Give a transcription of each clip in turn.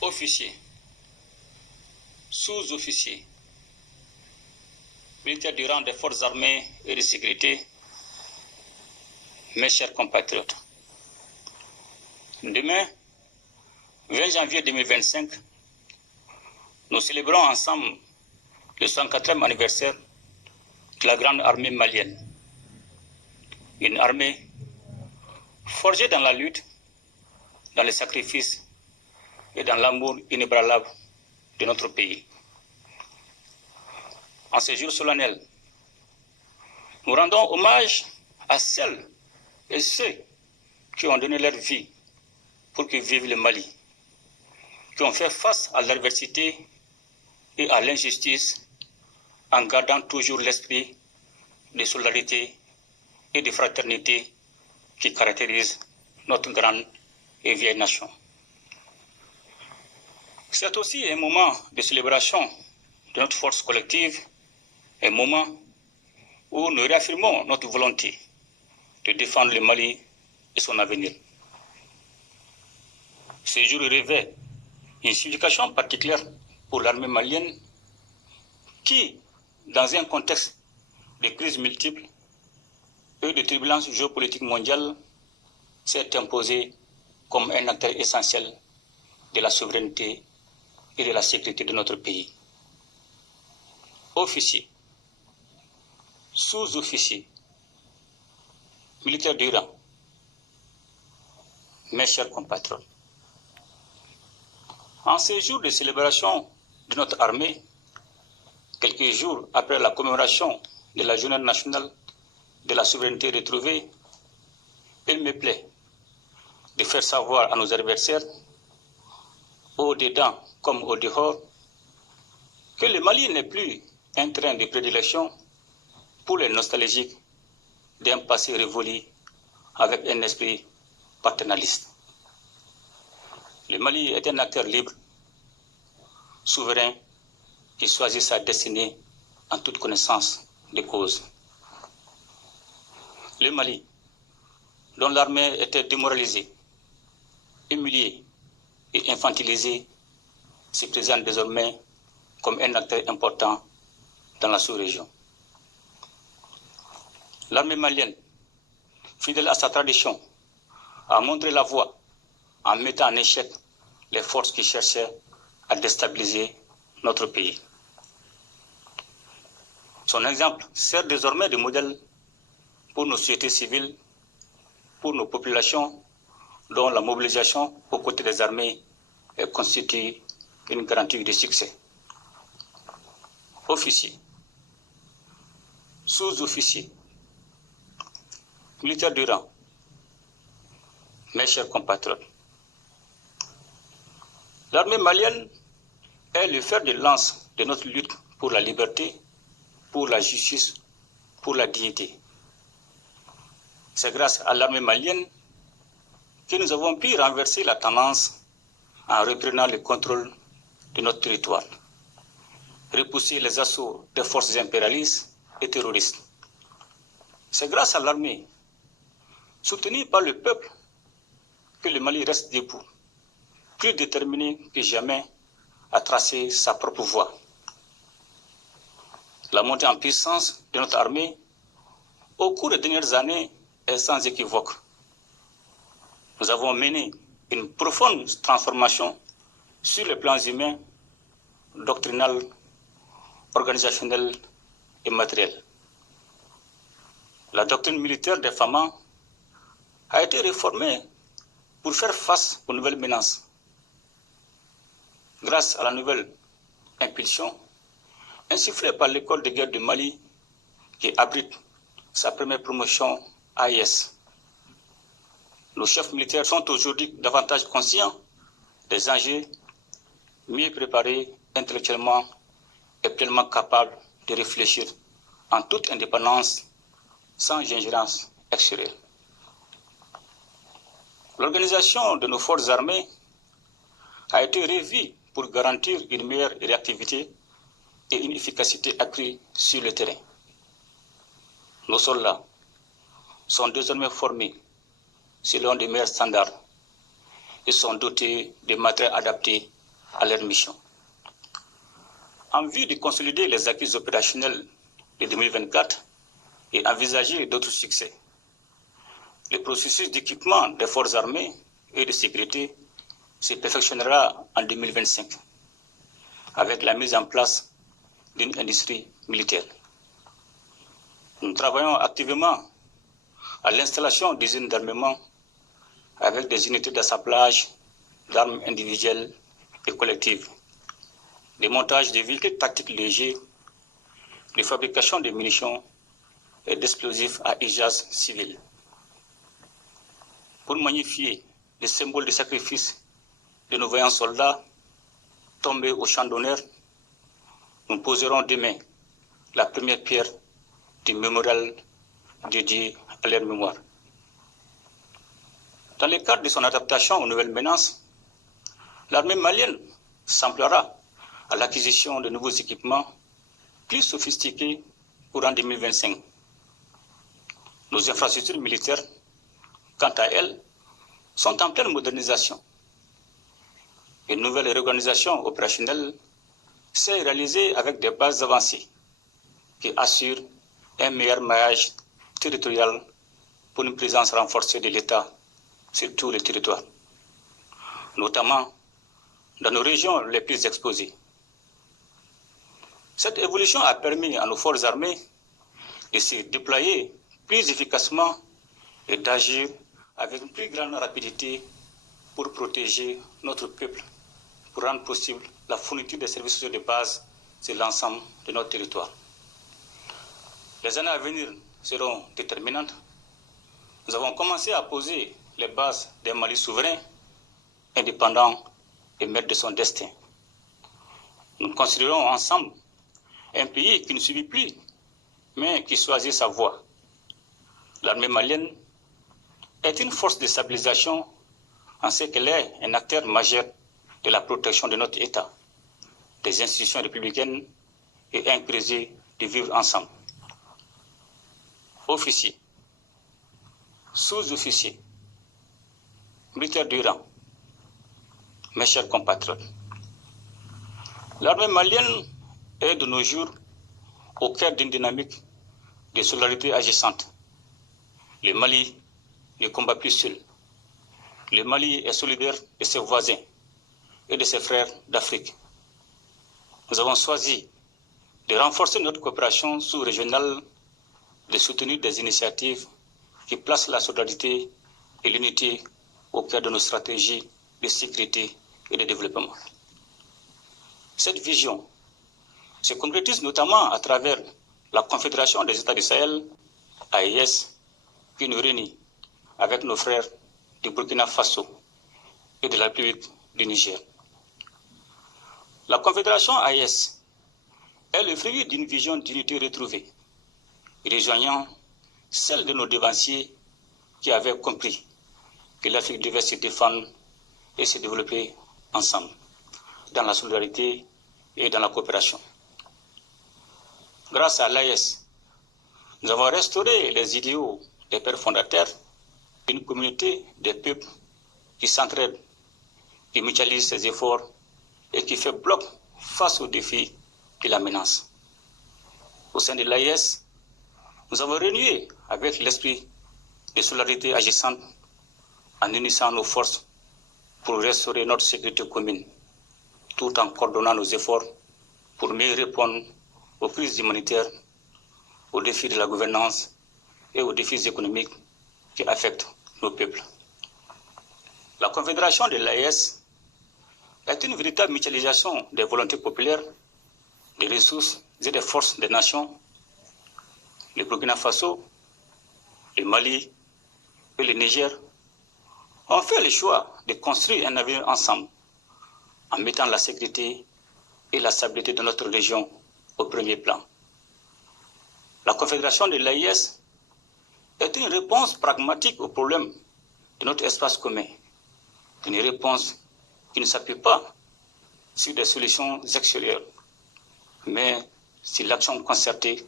officiers, sous-officiers, militaires du rang des forces armées et de sécurité, mes chers compatriotes. Demain, 20 janvier 2025, nous célébrons ensemble le 104e anniversaire de la grande armée malienne. Une armée forgée dans la lutte, dans les sacrifices et dans l'amour inébranlable de notre pays. En ces jours solennels, nous rendons hommage à celles et ceux qui ont donné leur vie pour que vive le Mali, qui ont fait face à l'adversité et à l'injustice en gardant toujours l'esprit de solidarité et de fraternité qui caractérise notre grande et vieille nation. C'est aussi un moment de célébration de notre force collective, un moment où nous réaffirmons notre volonté de défendre le Mali et son avenir. Ce jour revêt une signification particulière pour l'armée malienne qui, dans un contexte de crises multiples et de turbulences géopolitiques mondiales, s'est imposée comme un acteur essentiel de la souveraineté et de la sécurité de notre pays. Officiers, sous-officiers, militaires du rang, mes chers compatriotes, en ces jours de célébration de notre armée, quelques jours après la commémoration de la Journée nationale de la souveraineté retrouvée, il me plaît de faire savoir à nos adversaires, au-dedans comme au-dehors, que le Mali n'est plus un train de prédilection pour les nostalgiques d'un passé révolu avec un esprit paternaliste. Le Mali est un acteur libre, souverain, qui choisit sa destinée en toute connaissance de cause. Le Mali, dont l'armée était démoralisée, humiliée et infantilisée, se présente désormais comme un acteur important dans la sous-région. L'armée malienne, fidèle à sa tradition, a montré la voie en mettant en échec les forces qui cherchaient à déstabiliser notre pays. Son exemple sert désormais de modèle pour nos sociétés civiles, pour nos populations, dont la mobilisation aux côtés des armées constitue une garantie de succès. Officiers, sous-officiers, militaires du rang, mes chers compatriotes, l'armée malienne est le fer de lance de notre lutte pour la liberté, pour la justice, pour la dignité. C'est grâce à l'armée malienne que nous avons pu renverser la tendance en reprenant le contrôle de notre territoire, repousser les assauts des forces impérialistes et terroristes. C'est grâce à l'armée, soutenue par le peuple, que le Mali reste debout, plus déterminé que jamais à tracer sa propre voie. La montée en puissance de notre armée au cours des dernières années est sans équivoque. Nous avons mené une profonde transformation sur les plans humains, doctrinal, organisationnel et matériel. La doctrine militaire des FAMA a été réformée pour faire face aux nouvelles menaces. Grâce à la nouvelle impulsion insufflée par l'école de guerre du Mali qui abrite sa première promotion AIS. Nos chefs militaires sont aujourd'hui davantage conscients des enjeux, mieux préparés intellectuellement et pleinement capables de réfléchir en toute indépendance, sans ingérence extérieure. L'organisation de nos forces armées a été revue pour garantir une meilleure réactivité et une efficacité accrue sur le terrain. Nos soldats sont désormais formés selon de meilleurs standards et sont dotés de matériel adapté à leur mission. En vue de consolider les acquis opérationnels de 2024 et envisager d'autres succès, le processus d'équipement des forces armées et de sécurité se perfectionnera en 2025 avec la mise en place d'une industrie militaire. Nous travaillons activement à l'installation d'usines d'armement avec des unités d'assemblage d'armes individuelles et collectives, des montages de véhicules tactiques légers, de fabrication de munitions et d'explosifs à usage civil. Pour magnifier les symboles de sacrifice de nos vaillants soldats tombés au champ d'honneur, nous poserons demain la première pierre du mémorial dédié à leur mémoire. Dans le cadre de son adaptation aux nouvelles menaces, l'armée malienne s'emploiera à l'acquisition de nouveaux équipements plus sophistiqués courant 2025. Nos infrastructures militaires, quant à elles, sont en pleine modernisation. Une nouvelle réorganisation opérationnelle s'est réalisée avec des bases avancées qui assurent un meilleur maillage territorial pour une présence renforcée de l'État sur tous les territoires, notamment dans nos régions les plus exposées. Cette évolution a permis à nos forces armées de se déployer plus efficacement et d'agir avec une plus grande rapidité pour protéger notre peuple, pour rendre possible la fourniture des services sociaux de base sur l'ensemble de notre territoire. Les années à venir seront déterminantes. Nous avons commencé à poser les bases d'un Mali souverain, indépendant et maître de son destin. Nous considérons ensemble un pays qui ne subit plus, mais qui choisit sa voie. L'armée malienne est une force de stabilisation en ce qu'elle est un acteur majeur de la protection de notre État, des institutions républicaines et un plaisir de vivre ensemble. Officiers, sous-officiers, militaires du rang, mes chers compatriotes, l'armée malienne est de nos jours au cœur d'une dynamique de solidarité agissante. Le Mali ne combat plus seul. Le Mali est solidaire de ses voisins et de ses frères d'Afrique. Nous avons choisi de renforcer notre coopération sous-régionale, de soutenir des initiatives qui placent la solidarité et l'unité au cœur de nos stratégies de sécurité et de développement. Cette vision se concrétise notamment à travers la Confédération des États du Sahel, AES, qui nous réunit avec nos frères du Burkina Faso et de la République du Niger. La Confédération AES est le fruit d'une vision d'unité retrouvée, rejoignant celle de nos devanciers qui avaient compris que l'Afrique devait se défendre et se développer ensemble, dans la solidarité et dans la coopération. Grâce à l'AES, nous avons restauré les idéaux des pères fondateurs d'une communauté des peuples qui s'entraident, qui mutualise ses efforts et qui fait bloc face aux défis qui la menacent. Au sein de l'AES, nous avons renoué avec l'esprit de solidarité agissante en unissant nos forces pour restaurer notre sécurité commune, tout en coordonnant nos efforts pour mieux répondre aux crises humanitaires, aux défis de la gouvernance et aux défis économiques qui affectent nos peuples. La Confédération de l'AES est une véritable mutualisation des volontés populaires, des ressources et des forces des nations. Le Burkina Faso, le Mali et le Niger ont fait le choix de construire un avenir ensemble en mettant la sécurité et la stabilité de notre région au premier plan. La Confédération de l'AES est une réponse pragmatique aux problèmes de notre espace commun, une réponse qui ne s'appuie pas sur des solutions extérieures, mais sur l'action concertée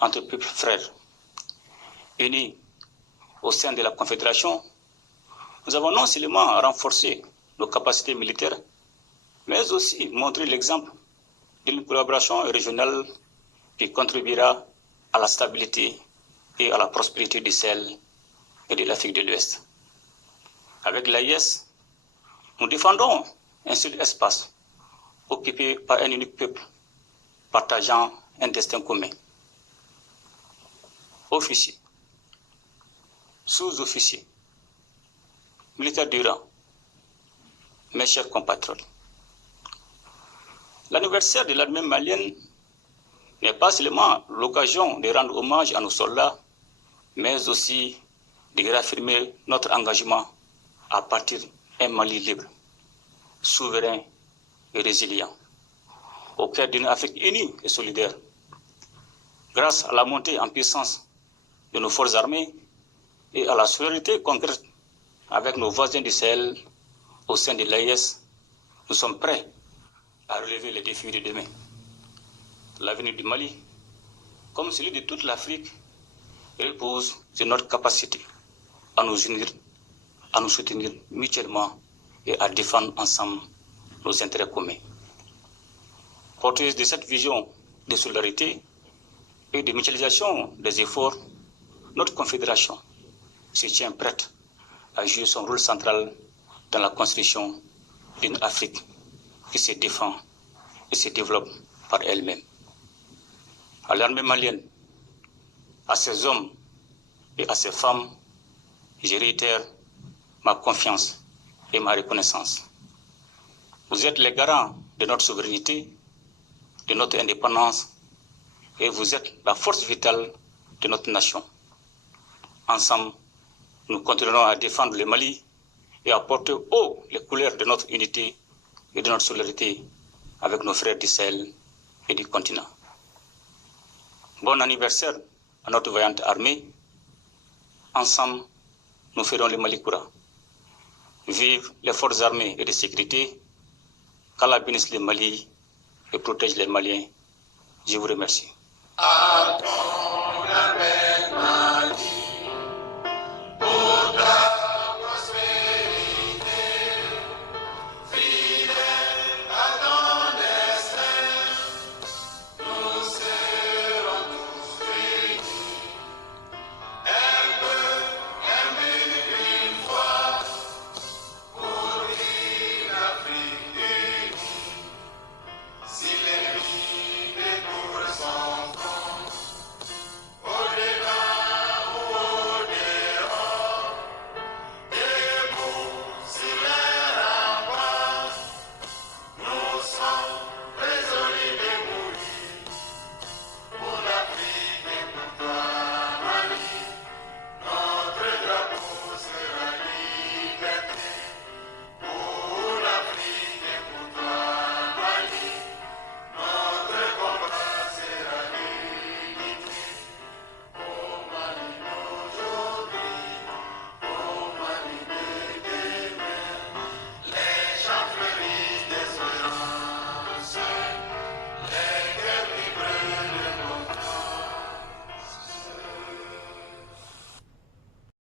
entre peuples frères. Unis au sein de la Confédération, nous avons non seulement renforcé nos capacités militaires, mais aussi montrer l'exemple d'une collaboration régionale qui contribuera à la stabilité et à la prospérité du Sahel et de l'Afrique de l'Ouest. Avec l'AIS, nous défendons un seul espace occupé par un unique peuple, partageant un destin commun. Officiers, sous-officiers, militaires du rang, mes chers compatriotes, l'anniversaire de l'armée malienne n'est pas seulement l'occasion de rendre hommage à nos soldats, mais aussi de réaffirmer notre engagement à partir d'un Mali libre, souverain et résilient, au cœur d'une Afrique unie et solidaire. Grâce à la montée en puissance de nos forces armées et à la solidarité concrète avec nos voisins du Sahel au sein de l'AIS, nous sommes prêts à relever les défis de demain. L'avenir du Mali, comme celui de toute l'Afrique, repose sur notre capacité à nous unir, à nous soutenir mutuellement et à défendre ensemble nos intérêts communs. Porteuse de cette vision de solidarité et de mutualisation des efforts, notre confédération se tient prête à jouer son rôle central dans la construction d'une Afrique qui se défend et se développe par elle-même. À l'armée malienne, à ses hommes et à ses femmes, je réitère ma confiance et ma reconnaissance. Vous êtes les garants de notre souveraineté, de notre indépendance, et vous êtes la force vitale de notre nation. Ensemble, nous continuerons à défendre le Mali et à porter haut les couleurs de notre unité et de notre solidarité avec nos frères du Sahel et du continent. Bon anniversaire à notre vaillante armée. Ensemble, nous ferons le Mali courant. Vive les forces armées et de sécurité. Qu'Allah bénisse le Mali et protège les Maliens. Je vous remercie.